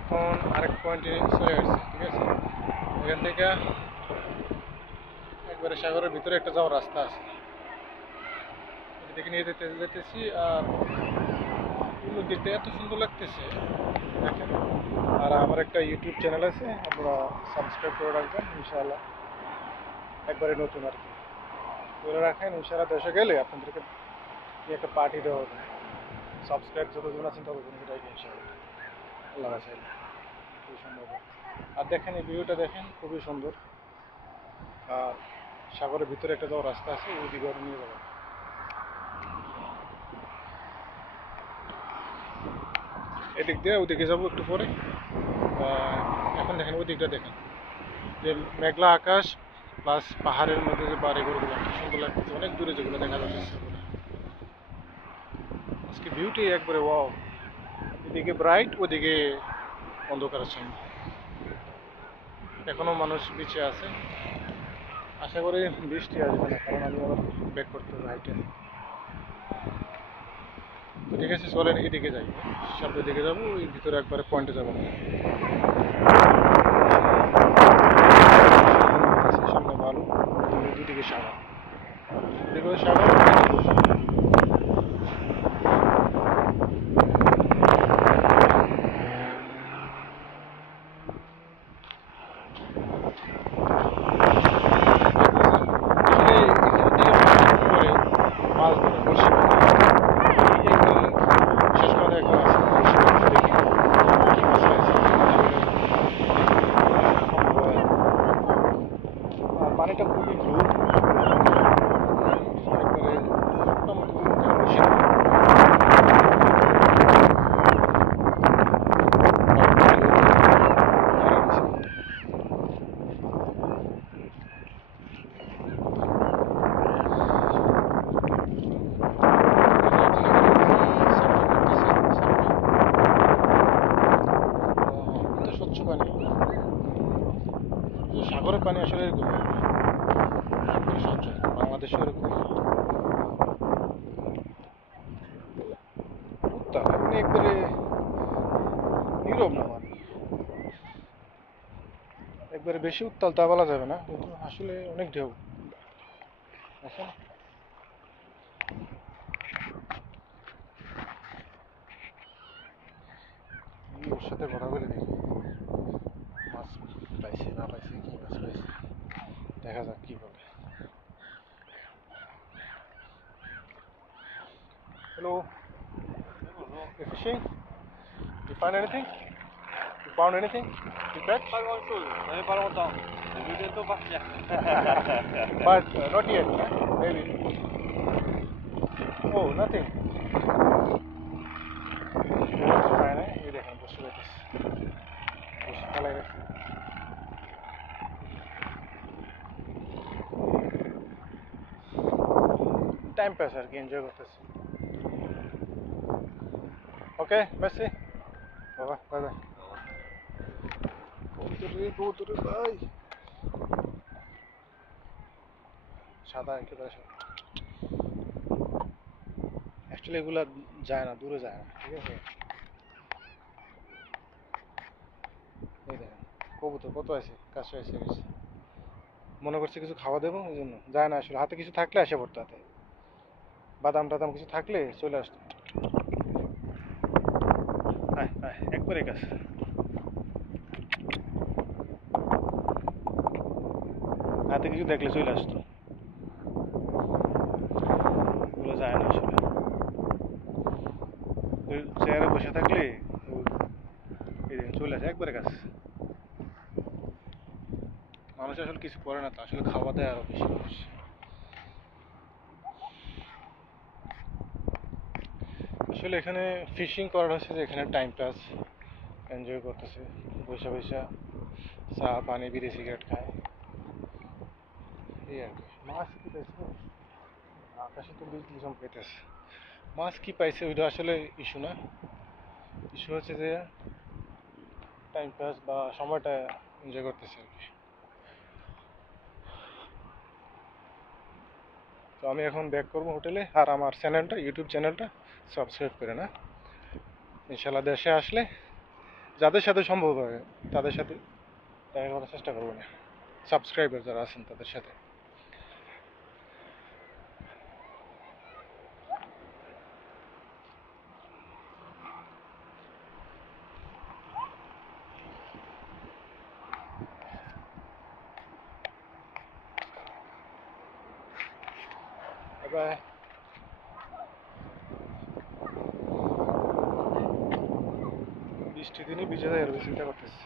এখন আরেক পয়েন্টে চলে আসছে, ঠিক আছে। এখান থেকে একবারে সাগরের ভিতরে একটা যাওয়ার রাস্তা আছে, এদিকে নিয়ে যেতেছি। আর অন্য দিকটা এত সুন্দর লাগতেছে দেখেন। আর আমার একটা ইউটিউব চ্যানেল আছে, আপনারা সাবস্ক্রাইব করে রাখবেন ইনশাআল্লাহ। একবারে নতুন আর কি, করে রাখেন ইনশাআল্লাহ। দেশে গেলে আপনাদেরকে একটা পার্টি দেওয়া হবে। সাবস্ক্রাইব যতজন আছেন ততজন রাখবেন ইনশাআল্লাহ, আল্লাহ চাইলে খুবই সম্ভব। আর দেখেন এই ভিউটা দেখেন, খুবই সুন্দর। আর সাগরের ভিতরে একটা যাওয়ার রাস্তা আছে, ওই দিকে নিয়ে যাবেন। এদিক দিয়ে ওদিকে যাবো একটু পরে। এখন দেখেন ওই দিকটা দেখেন, যে মেঘলা আকাশ প্লাস পাহাড়ের মধ্যে যে বাড়িঘরগুলো কি সুন্দর লাগতেছে, অনেক দূরে যেগুলো দেখা যাচ্ছে। আজকে বিউটি একবারে ওয়াও। এদিকে ব্রাইট, ওদিকে অন্ধকারাচ্ছন্ন। এখনো মানুষ পিছিয়ে আছে, আশা করি বৃষ্টি আসবে না, কারণ আমি আবার ব্যাক করতে হবে হাইটে। তো ঠিক আছে, চলেন এদিকে যাই, সামনের দিকে যাবো, ওই ভিতরে একবারে পয়েন্টে যাবো। সামনে বালু, দুদিকে সাগর, এদিকে সাগর। মাছ ধরে বড়শি, এই যে শেষ মাথায় একবার আছে বড়শি, দেখি কি মাছ পাইছে। আর পানিটা খুবই ব্লু, একবারে মোটামুটি বড়শি। স্বচ্ছ পানি, সাগরের পানি আসলে এরকম একবারে স্বচ্ছ, বাংলাদেশে এরকম উত্তাল, এমনি একবারে নীরব না পানি। একবারে বেশি উত্তাল তা বলা যাবে না, কিন্তু আসলে অনেক ঢেউ। দেখেন ওর সাথে কথা বলে দেখি মাছ পাইছে না পাইছে, কি মাছ পাইছে, দেখা যাক কি বলে। Hello, you fishing? You find anything? You found anything? You catch? Pas grand-chose, ça fait pas longtemps. Je vais bientôt partir. But not yet, huh? Maybe. Oh, nothing. Fine, eh? এই দেখেন বসে রয়েছে, বসে ফেলাই রাখছে। টাইম পাস আর কি, enjoy করতেছি। ওকে, Messi, বাবা, বাই বাই। কৌতরে ভাই, সাদা একেবারে সাদা। অ্যাকচুয়ালি এগুলা যায় না, দূরে যায় না, ঠিক আছে। এই দেখেন কবুতর কত আছে, কাছে এসে গেছে। মনে করছে কিছু খাওয়া দেবো, এই জন্য যায় না। আসলে হাতে কিছু থাকলে আসে পড়তো, হাতে বাদাম টাদাম কিছু থাকলে চলে আসতো। একবারে কাছে, হাতে কিছু দেখলে চলে আসতো। ওগুলো যায় না আসলে, ওই চেয়ারে বসে থাকলে এই দেখেন চলে আসে একবারে কাছে। মানুষ আসলে কিছু করে না, তো আসলে খাওয়া দেয় আরো বেশি মানুষ। আসলে এখানে ফিশিং করার হচ্ছে যে এখানে টাইম পাস, এনজয় করতেছে বৈশা বৈশা, চা পানি বিড়ি সিগারেট খায়, এই আর কি। মাছ কি পাইছে, আকাশে তো বিজলি চমকাইতেছে। মাছ কি পাইছে ওইটা আসলে ইস্যু না, ইস্যু হচ্ছে যে টাইম পাস বা সময়টা এনজয় করতেছে আর কি। তো আমি এখন ব্যাক করবো হোটেলে। আর আমার চ্যানেলটা, ইউটিউব চ্যানেলটা সাবস্ক্রাইব করে না, ইনশাল্লাহ দেশে আসলে যাদের সাথে সম্ভব হয় তাদের সাথে দেখা করার চেষ্টা করবো না, সাবস্ক্রাইবার যারা আছেন তাদের সাথে। বাই। বৃষ্টি দিনে ভিজে যায় আর চিন্তা করতেছি।